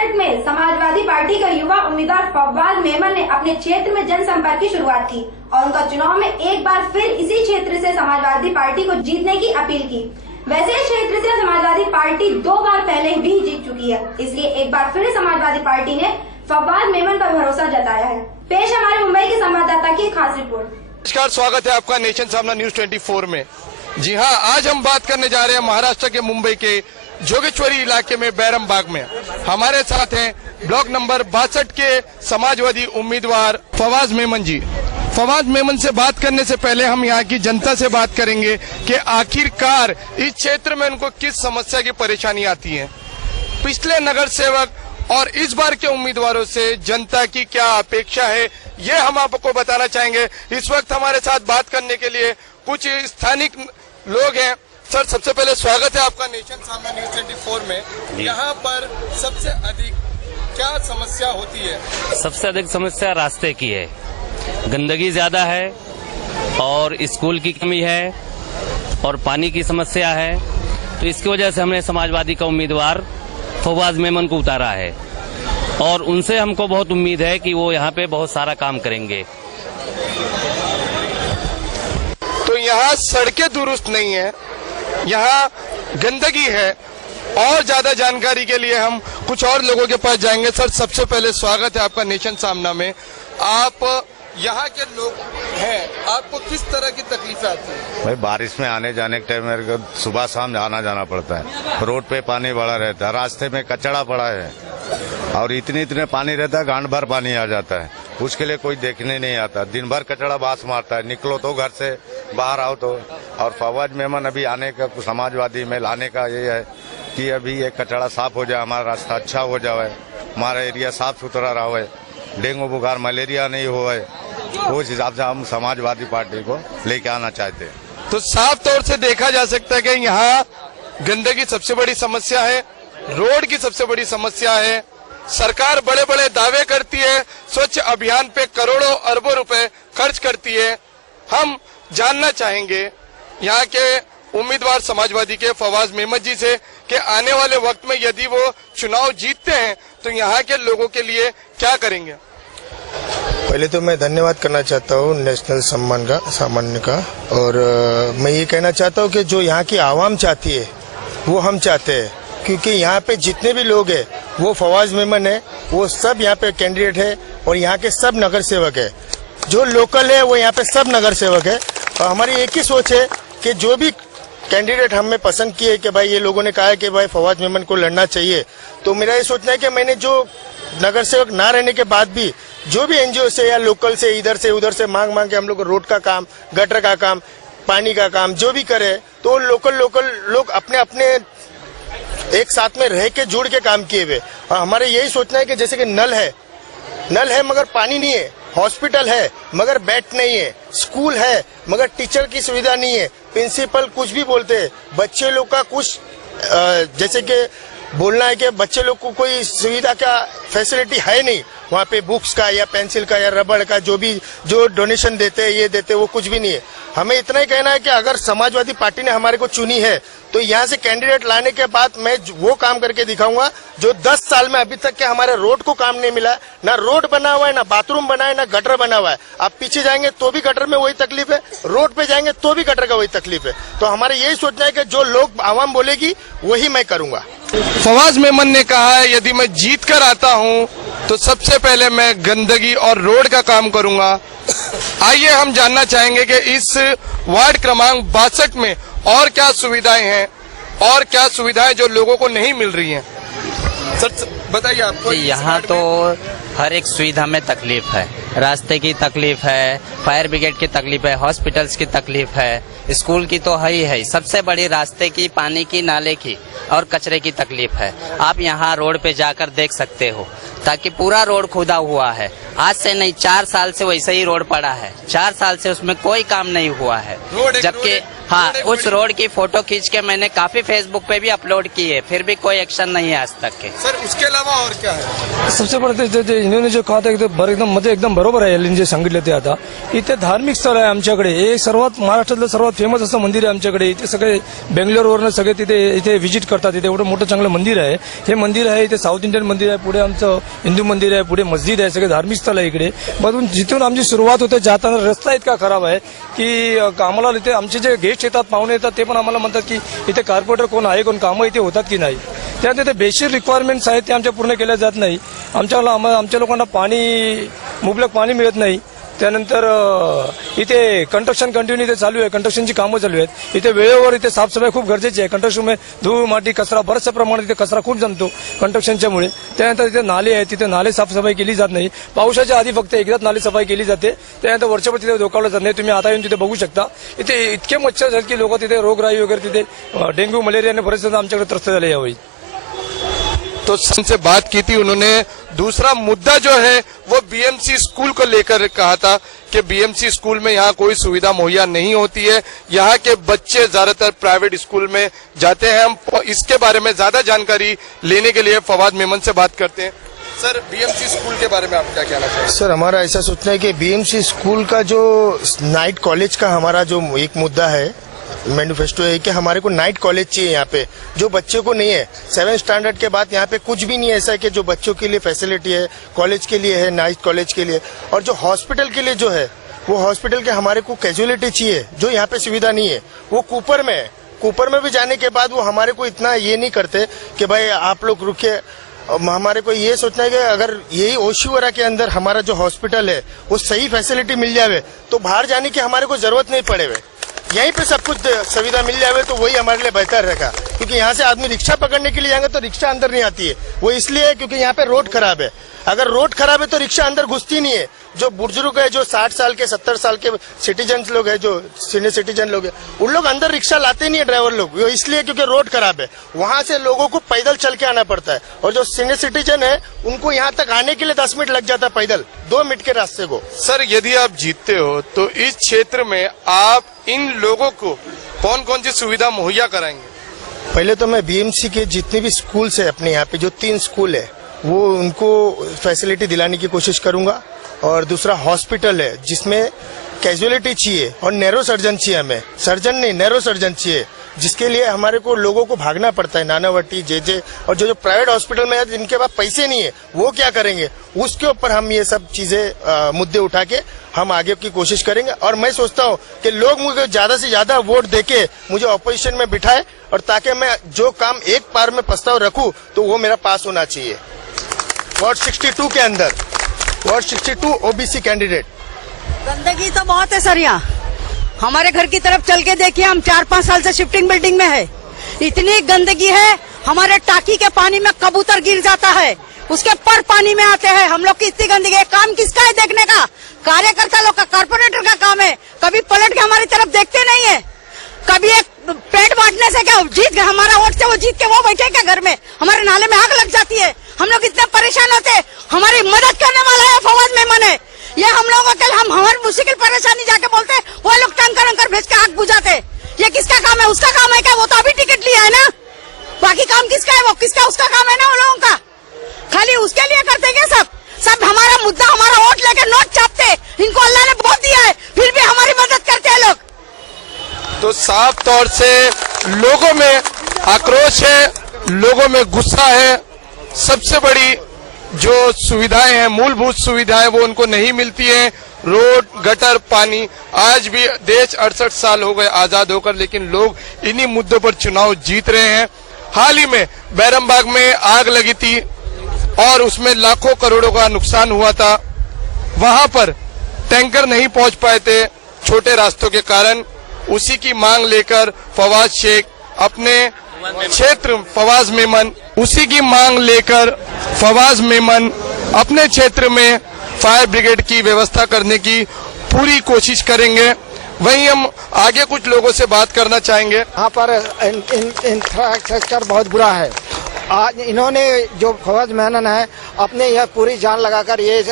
62 में समाजवादी पार्टी के युवा उम्मीदवार फवाद मेमन ने अपने क्षेत्र में जनसंपर्क की शुरुआत की और उनका चुनाव में एक बार फिर इसी क्षेत्र से समाजवादी पार्टी को जीतने की अपील की। वैसे इस क्षेत्र से समाजवादी पार्टी 2 बार पहले भी जीत चुकी है, इसलिए एक बार फिर समाजवादी पार्टी ने फवाद मेमन पर भरोसा जताया है। पेश हमारे मुंबई के संवाददाता की खास रिपोर्ट। नमस्कार, स्वागत है आपका नेशन सामना न्यूज 24 में। जी हां, आज हम बात करने जा रहे हैं महाराष्ट्र के मुंबई के जोगेश्वरी इलाके में बैरम बाग में। हमारे साथ हैं ब्लॉक नंबर 62 के समाजवादी उम्मीदवार फवाद मेमन जी। फवाद मेमन से बात करने से पहले हम यहाँ की जनता से बात करेंगे कि आखिरकार इस क्षेत्र में उनको किस समस्या की परेशानी आती है। पिछले नगर सेवक और इस बार के उम्मीदवारों से जनता की क्या अपेक्षा है, ये हम आपको बताना चाहेंगे। इस वक्त हमारे साथ बात करने के लिए कुछ स्थानिक लोग हैं। सर, सबसे पहले स्वागत है आपका नेशन सामना न्यूज 24 में। यहाँ पर सबसे अधिक क्या समस्या होती है? सबसे अधिक समस्या रास्ते की है, गंदगी ज्यादा है और स्कूल की कमी है और पानी की समस्या है। तो इसकी वजह से हमने समाजवादी का उम्मीदवार फवाद मेमन को उतारा है और उनसे हमको बहुत उम्मीद है कि वो यहाँ पे बहुत सारा काम करेंगे। तो यहाँ सड़कें दुरुस्त नहीं है, यहाँ गंदगी है। और ज्यादा जानकारी के लिए हम कुछ और लोगों के पास जाएंगे। सर, सबसे पहले स्वागत है आपका नेशन सामना में। आप यहाँ के लोग हैं, आपको किस तरह की तकलीफ आती है? भाई, बारिश में आने जाने के टाइम मेरे को सुबह शाम आना जाना पड़ता है। रोड पे पानी भरा रहता है, रास्ते में कचड़ा पड़ा है और इतने पानी रहता है, गांड भर पानी आ जाता है। उसके लिए कोई देखने नहीं आता। दिन भर कचड़ा बास मारता है, निकलो तो घर से बाहर आओ तो। और फवाद मेमन अभी आने का समाजवादी में लाने का ये है कि अभी ये कचड़ा साफ हो जाए, हमारा रास्ता अच्छा हो जाए, हमारा एरिया साफ सुथरा रहे, डेंगू बुखार मलेरिया नहीं हो। उस हिसाब से हम समाजवादी पार्टी को लेके आना चाहते हैं। तो साफ तौर से देखा जा सकता है कि यहाँ गंदगी सबसे बड़ी समस्या है, रोड की सबसे बड़ी समस्या है। सरकार बड़े बड़े दावे करती है, स्वच्छ अभियान पे करोड़ों अरबों रुपए खर्च करती है। हम जानना चाहेंगे यहाँ के उम्मीदवार समाजवादी के फवाद मेमन जी से कि आने वाले वक्त में यदि वो चुनाव जीतते हैं तो यहाँ के लोगों के लिए क्या करेंगे। पहले तो मैं धन्यवाद करना चाहता हूँ नेशनल सामान्य का और मैं ये कहना चाहता हूँ कि जो यहाँ की आवाम चाहती है वो हम चाहते हैं, क्योंकि यहाँ पे जितने भी लोग हैं वो फवाद मेमन है, वो सब यहाँ पे कैंडिडेट है और यहाँ के सब नगर सेवक है। जो लोकल है वो यहाँ पे सब नगर सेवक है और हमारी एक ही सोच है कि जो भी कैंडिडेट हमें पसंद किए कि भाई ये लोगों ने कहा है कि भाई फवाद मेमन को लड़ना चाहिए, तो मेरा ये सोचना है कि मैंने जो नगर सेवक ना रहने के बाद भी जो भी एनजीओ से या लोकल से इधर से उधर से मांग के हम लोग रोड का काम, गटर का काम, पानी का काम जो भी करे, तो लोकल लोग अपने अपने एक साथ में रह के जुड़ के काम किए हुए। और हमारे यही सोचना है कि जैसे कि नल है मगर पानी नहीं है, हॉस्पिटल है मगर बेड नहीं है, स्कूल है मगर टीचर की सुविधा नहीं है, प्रिंसिपल कुछ भी बोलते हैं, बच्चे लोग का कुछ जैसे कि बोलना है कि बच्चे लोग को कोई सुविधा का फैसिलिटी है नहीं, वहाँ पे बुक्स का या पेंसिल का या रबड़ का जो डोनेशन देते हैं, ये देते हैं, वो कुछ भी नहीं है। हमें इतना ही कहना है कि अगर समाजवादी पार्टी ने हमारे को चुनी है तो यहाँ से कैंडिडेट लाने के बाद मैं वो काम करके दिखाऊंगा जो 10 साल में अभी तक के हमारे रोड को काम नहीं मिला। ना रोड बना हुआ है, ना बाथरूम बना है, ना गटर बना हुआ है। आप पीछे जाएंगे तो भी गटर में वही तकलीफ है, रोड पे जाएंगे तो भी गटर का वही तकलीफ है। तो हमारे यही सोचना है कि जो लोग आवाम बोलेगी वही मैं करूंगा। फवाद मेमन ने कहा है यदि मैं जीत कर आता हूँ तो सबसे पहले मैं गंदगी और रोड का काम करूंगा। आइए हम जानना चाहेंगे कि इस वार्ड क्रमांक 62 में और क्या सुविधाएं हैं और क्या सुविधाएं जो लोगों को नहीं मिल रही हैं। सर, बताइए आपको। यहाँ तो हर एक सुविधा में तकलीफ है, रास्ते की तकलीफ है, फायर ब्रिगेड की तकलीफ है, हॉस्पिटल्स की तकलीफ है, स्कूल की तो है ही है। सबसे बड़ी रास्ते की, पानी की, नाले की और कचरे की तकलीफ है। आप यहाँ रोड पे जाकर देख सकते हो, ताकि पूरा रोड खुदा हुआ है। आज से नहीं, 4 साल से वैसे ही रोड पड़ा है, 4 साल से उसमें कोई काम नहीं हुआ है। जबकि हाँ, उस रोड की फोटो खींच के मैंने काफी फेसबुक पे भी अपलोड की है, फिर भी कोई एक्शन नहीं है आज तक के। सर उसके अलावा और क्या है? सबसे बरं इन्होंने जो कहा था एकदम म्हणजे एकदम बरोबर आहे यांनी जे सांगितलं ते आता इथे धार्मिक स्थळ आहे आमच्याकडे हे सर्वात महाराष्ट्रातलं सर्वात फेमस असं मंदिर आहे आमच्याकडे इथे सगळे बेंगलोरवरनं सगळे इथे व्हिजिट करतात इथे एवढं मोठं चांगलं मंदिर आहे हे मंदिर आहे इथे साऊथ इंडियन मंदिर आहे पुढे आमचं हिंदू मंदिर आहे पुढे मस्जिद आहे सगळे धार्मिक स्थळ आहे इकडे बघून जिथून आमची सुरुवात होते जाताना रस्ता इतका खराब आहे की आम्हाला इथे आमचे जे गेस्ट येतात पाहुणे येतात ते पण आम्हाला म्हणतात की इथे कॉर्पोरेटर कोण आहे कोण कामं इथे होतात की नाही त्यात इथे बेसिक रिक्वायरमेंट्स आहेत ते आमच्या पूर्ण केल्या जात नाही आमच्या लोकांना पाणी मुबलक पाणी मिळत नाही त्यानंतर इथे कंस्ट्रक्शन कंटिन्यू इथे चालू आहे कंस्ट्रक्शनची कामं चालू आहेत इथे वेळेवर इथे साफसफाई खूप गरजेची आहे कंस्ट्रक्शनमध्ये धूळ माती कचरा बऱ्याचशा प्रमाणात इथे कचरा खूप जमतो कंस्ट्रक्शनच्यामुळे त्यानंतर इथे नाले आहेत तिथे नाले साफसफाई केली जात नाही पावसाच्या आधी फक्त एकदाच नाले सफाई केली जाते त्यानंतर वर्षभर तिथे धोकावलं जात नाही तुम्ही आता येऊन तिथे बघू शकता इथे इतके मच्छर झाले की लोक तिथे रोगराई वगैरे तिथे डेंग्यू मलेरिया आणि बरेच आमच्याकडे त्रस्त झाले यावेळी तो से बात की थी उन्होंने दूसरा मुद्दा जो है वो बीएमसी स्कूल को लेकर कहा था कि बीएमसी स्कूल में यहाँ कोई सुविधा मुहैया नहीं होती है यहाँ के बच्चे ज्यादातर प्राइवेट स्कूल में जाते हैं हम इसके बारे में ज्यादा जानकारी लेने के लिए फवाद मेमन से बात करते हैं सर बीएमसी स्कूल के बारे में आप क्या कहना चाहेंगे सर हमारा ऐसा सोचना है कि बीएमसी स्कूल का जो नाइट कॉलेज का हमारा जो एक मुद्दा है मैनिफेस्टो है कि हमारे को नाइट कॉलेज चाहिए यहाँ पे जो बच्चों को नहीं है 7th स्टैंडर्ड के बाद यहाँ पे कुछ भी नहीं है ऐसा है कि जो बच्चों के लिए फैसिलिटी है कॉलेज के लिए है नाइट कॉलेज के लिए और जो हॉस्पिटल के लिए जो है वो हॉस्पिटल के हमारे को कैजुअलिटी चाहिए जो यहाँ पे सुविधा नहीं है वो कूपर में है कूपर में भी जाने के बाद वो हमारे को इतना ये नहीं करते कि भाई आप लोग रुके हमारे को ये सोचना है कि अगर यही ओशिवरा के अंदर हमारा जो हॉस्पिटल है वो सही फैसिलिटी मिल जावे तो बाहर जाने की हमारे को जरूरत नहीं पड़े यहीं पे सब कुछ सुविधा मिल जावे तो वही हमारे लिए बेहतर रहेगा क्योंकि यहाँ से आदमी रिक्शा पकड़ने के लिए जाएंगे तो रिक्शा अंदर नहीं आती है वो इसलिए है क्योंकि यहाँ पे रोड खराब है अगर रोड खराब है तो रिक्शा अंदर घुसती नहीं है जो बुजुर्ग है जो 60 साल के 70 साल के सिटीजन लोग है जो सीनियर सिटीजन लोग है उन लोग अंदर रिक्शा लाते नहीं है ड्राइवर लोग वो इसलिए क्योंकि रोड खराब है वहां से लोगों को पैदल चल के आना पड़ता है और जो सीनियर सिटीजन है उनको यहाँ तक आने के लिए 10 मिनट लग जाता है पैदल 2 मिनट के रास्ते को सर यदि आप जीतते हो तो इस क्षेत्र में आप इन लोगों को कौन कौन सी सुविधा मुहैया कराएंगे पहले तो मैं बीएमसी के जितने भी स्कूल्स है अपने यहाँ पे जो 3 स्कूल है वो उनको फैसिलिटी दिलाने की कोशिश करूंगा और दूसरा हॉस्पिटल है जिसमें कैजुअलिटी चाहिए और नैरो सर्जन चाहिए हमें सर्जन नहीं नैरो सर्जन चाहिए जिसके लिए हमारे को लोगों को भागना पड़ता है नानावटी जे और जो प्राइवेट हॉस्पिटल में है जिनके पास पैसे नहीं है वो क्या करेंगे उसके ऊपर हम ये सब चीजें मुद्दे उठा के हम आगे की कोशिश करेंगे और मैं सोचता हूँ कि लोग मुझे ज्यादा से ज्यादा वोट देके मुझे ऑपोजिशन में बिठाए और ताकि मैं जो काम एक बार में प्रस्ताव रखूं तो वो मेरा पास होना चाहिए वार्ड 62 के अंदर वार्ड 62 ओबीसी कैंडिडेट गंदगी तो बहुत है सर यहाँ हमारे घर की तरफ चल के देखिए हम 4-5 साल से शिफ्टिंग बिल्डिंग में है इतनी गंदगी है हमारे टाकी के पानी में कबूतर गिर जाता है उसके पर पानी में आते हैं हम लोग की इतनी गंदगी है काम किसका है देखने का कार्यकर्ता लोग का कारपोरेटर का काम है कभी पलट के हमारी तरफ देखते नहीं है कभी एक पेट बांटने से क्या जीत गए हमारा वोट से वो जीत के वो बैठे क्या घर में हमारे नाले में आग लग जाती है हम लोग इतने परेशान होते हमारी मदद करने वाला है फवाद मेमन है ये हम लोगों के हम हमारी मुश्किल परेशानी जाके बोलते वो लोग टंकर भेज के आग बुझाते ये किसका काम है उसका काम है क्या वो तो अभी टिकट लिया है ना बाकी काम किसका है वो किसका उसका काम है ना वो लोगों का खाली उसके लिए करते क्या सब हमारा मुद्दा हमारा वोट लेकर नोट छापते इनको अल्लाह ने बहुत दिया है फिर भी हमारी मदद करते हैं लोग तो साफ तौर से लोगों में आक्रोश है लोगों में गुस्सा है सबसे बड़ी जो सुविधाएं हैं मूलभूत सुविधाएं वो उनको नहीं मिलती हैं रोड गटर पानी आज भी देश 68 साल हो गए आजाद होकर लेकिन लोग इन्हीं मुद्दों पर चुनाव जीत रहे हैं हाल ही में बैरमबाग में आग लगी थी और उसमें लाखों करोड़ों का नुकसान हुआ था वहां पर टैंकर नहीं पहुंच पाए थे छोटे रास्तों के कारण उसी की मांग लेकर फवाद शेख अपने क्षेत्र फवाद मेमन उसी की मांग लेकर फवाद मेमन अपने क्षेत्र में फायर ब्रिगेड की व्यवस्था करने की पूरी कोशिश करेंगे वहीं हम आगे कुछ लोगों से बात करना चाहेंगे यहाँ पर इंफ्रास्ट्रक्चर बहुत बुरा है आज इन्होंने जो फवाद मेमन है अपने यह पूरी जान लगाकर ये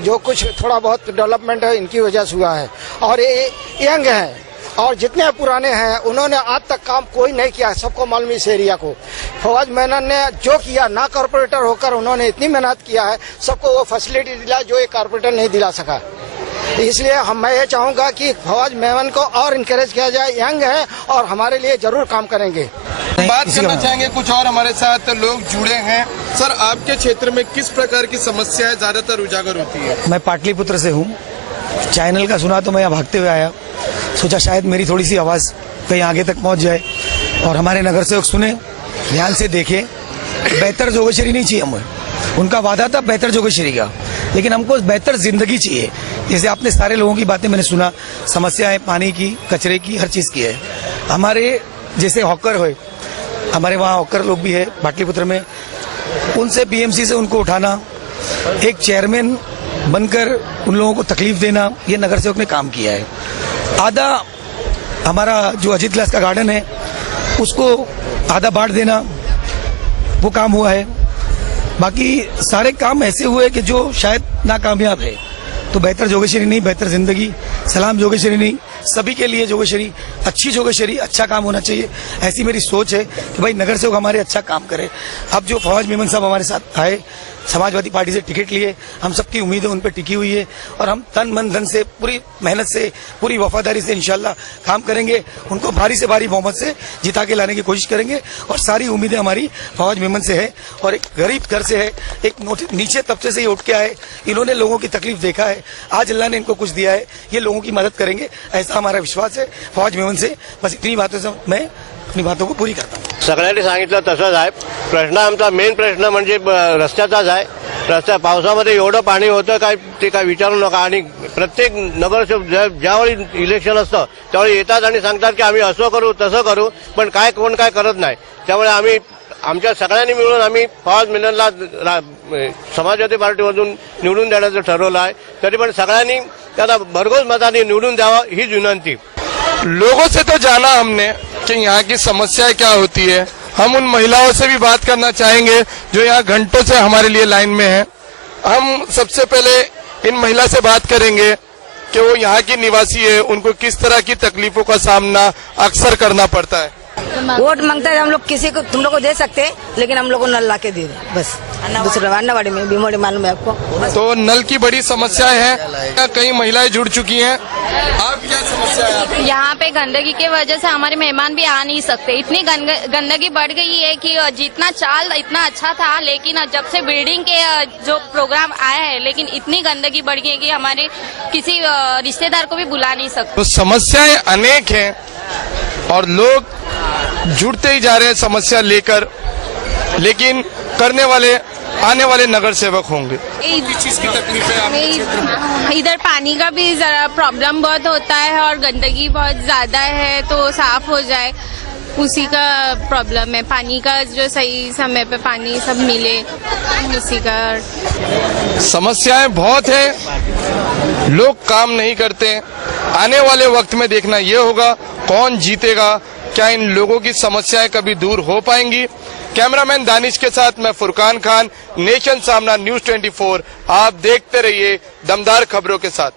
जो कुछ थोड़ा बहुत डेवलपमेंट है इनकी वजह से हुआ है और ये यंग है और जितने पुराने हैं उन्होंने आज तक काम कोई नहीं किया, सबको मालूम इस एरिया को। फवाद मेनन ने जो किया, ना कॉर्पोरेटर होकर उन्होंने इतनी मेहनत किया है, सबको वो फैसिलिटी दिला जो एक कॉर्पोरेटर नहीं दिला सका। इसलिए मैं ये चाहूंगा कि फवाद मेमन को और इनकरेज किया जाए, यंग है और हमारे लिए जरूर काम करेंगे। बात करना चाहेंगे, कुछ और हमारे साथ लोग जुड़े हैं। सर, आपके क्षेत्र में किस प्रकार की समस्याएं ज्यादातर उजागर होती है? मैं पाटलिपुत्र से हूँ। चैनल का सुना तो मैं यहाँ भागते हुए आया, सोचा शायद मेरी थोड़ी सी आवाज़ कहीं आगे तक पहुँच जाए और हमारे नगर सेवक सुने, ध्यान से देखे। बेहतर जोगेश्वरी नहीं चाहिए हमें, उनका वादा था बेहतर जोगेश्वरी का, लेकिन हमको बेहतर जिंदगी चाहिए। जैसे आपने सारे लोगों की बातें मैंने सुना, समस्याएं पानी की, कचरे की, हर चीज़ की है। हमारे जैसे हॉकर हो, हमारे वहाँ हॉकर लोग भी है पाटलिपुत्र में, उनसे बीएमसी से उनको उठाना, एक चेयरमैन बनकर उन लोगों को तकलीफ देना, ये नगर सेवक ने काम किया है। आधा हमारा जो अजीत ग्लास का गार्डन है उसको आधा बांट देना, वो काम हुआ है। बाकी सारे काम ऐसे हुए कि जो शायद नाकामयाब है। तो बेहतर जोगेश्वरी नहीं, बेहतर जिंदगी, सलाम जोगेश्वरी नहीं, सभी के लिए जोगेश्वरी, अच्छी जोगेश्वरी, अच्छा काम होना चाहिए। ऐसी मेरी सोच है कि भाई नगर सेवक हमारे अच्छा काम करे। अब जो फवाद मेमन साहब हमारे साथ आए, समाजवादी पार्टी से टिकट लिए, हम सबकी उम्मीदें उन पर टिकी हुई है और हम तन मन धन से, पूरी मेहनत से, पूरी वफादारी से इंशाल्लाह काम करेंगे। उनको भारी से भारी बहुमत से जिता के लाने की कोशिश करेंगे और सारी उम्मीदें हमारी फवाद मेमन से है और एक गरीब घर से है, एक नीचे तबके से ये उठ के आए। इन्होंने लोगों की तकलीफ देखा है, आज अल्लाह ने इनको कुछ दिया है, ये लोगों की मदद करेंगे, ऐसा हमारा विश्वास है फवाद मेमन से। बस इतनी बातों से मैं अपनी बातों को पूरी करता हूँ। सगळ्यांनी सांगितलं तसंच आहे। प्रश्न आमचा मेन प्रश्न म्हणजे रस्त्याचाच आहे। रस्त्या पावसामध्ये एवढं पाणी होतं काय ते काय विचारू नका। आणि प्रत्येक नगरसेवक ज्यावेळी इलेक्शन असतं त्यावेळी येतात आणि सांगतात की आम्ही असं करू तसं करू, पण कोण काय करत नाही। त्यामुळे आम्ही आमच्या सगळ्यांनी मिळून आम्ही फवाद मेननला समाजवादी पार्टीमधून निवडून देण्याचं ठरवलं आहे। तरी पण सगळ्यांनी त्याला भरघोस मताने निवडून द्यावं हीच विनंती। लोगों से तो जाना हमने कि यहाँ की समस्याएं क्या होती है। हम उन महिलाओं से भी बात करना चाहेंगे जो यहाँ घंटों से हमारे लिए लाइन में है। हम सबसे पहले इन महिला से बात करेंगे कि वो यहाँ की निवासी है, उनको किस तरह की तकलीफों का सामना अक्सर करना पड़ता है। वोट मांगता है हम लोग, किसी को तुम लोग को दे सकते हैं, लेकिन हम लोग को नल ला के दे दो बस। दूसरा अन्नावाड़ी में बीमारी मालूम है आपको। तो नल की बड़ी समस्याएं हैं, कई महिलाएं जुड़ चुकी हैं। आप क्या समस्या है? यहाँ पे गंदगी की वजह से हमारे मेहमान भी आ नहीं सकते। इतनी गंदगी बढ़ गई है कि जितना चाल इतना अच्छा था, लेकिन जब से बिल्डिंग के जो प्रोग्राम आया है, लेकिन इतनी गंदगी बढ़ गई है कि हमारे किसी रिश्तेदार को भी बुला नहीं सकते। तो समस्याएं अनेक हैं और लोग जुड़ते ही जा रहे हैं समस्या लेकर, लेकिन करने वाले आने वाले नगर सेवक होंगे। किस चीज की तकलीफ है आपको? इधर पानी का भी जरा प्रॉब्लम बहुत होता है और गंदगी बहुत ज्यादा है, तो साफ हो जाए उसी का प्रॉब्लम है। पानी का जो सही समय पे पानी सब मिले, उसी का समस्याएं बहुत है, लोग काम नहीं करते। आने वाले वक्त में देखना ये होगा कौन जीतेगा, क्या इन लोगों की समस्याएं कभी दूर हो पाएंगी। कैमरामैन दानिश के साथ मैं फुरकान खान, नेशन सामना न्यूज 24। आप देखते रहिए दमदार खबरों के साथ।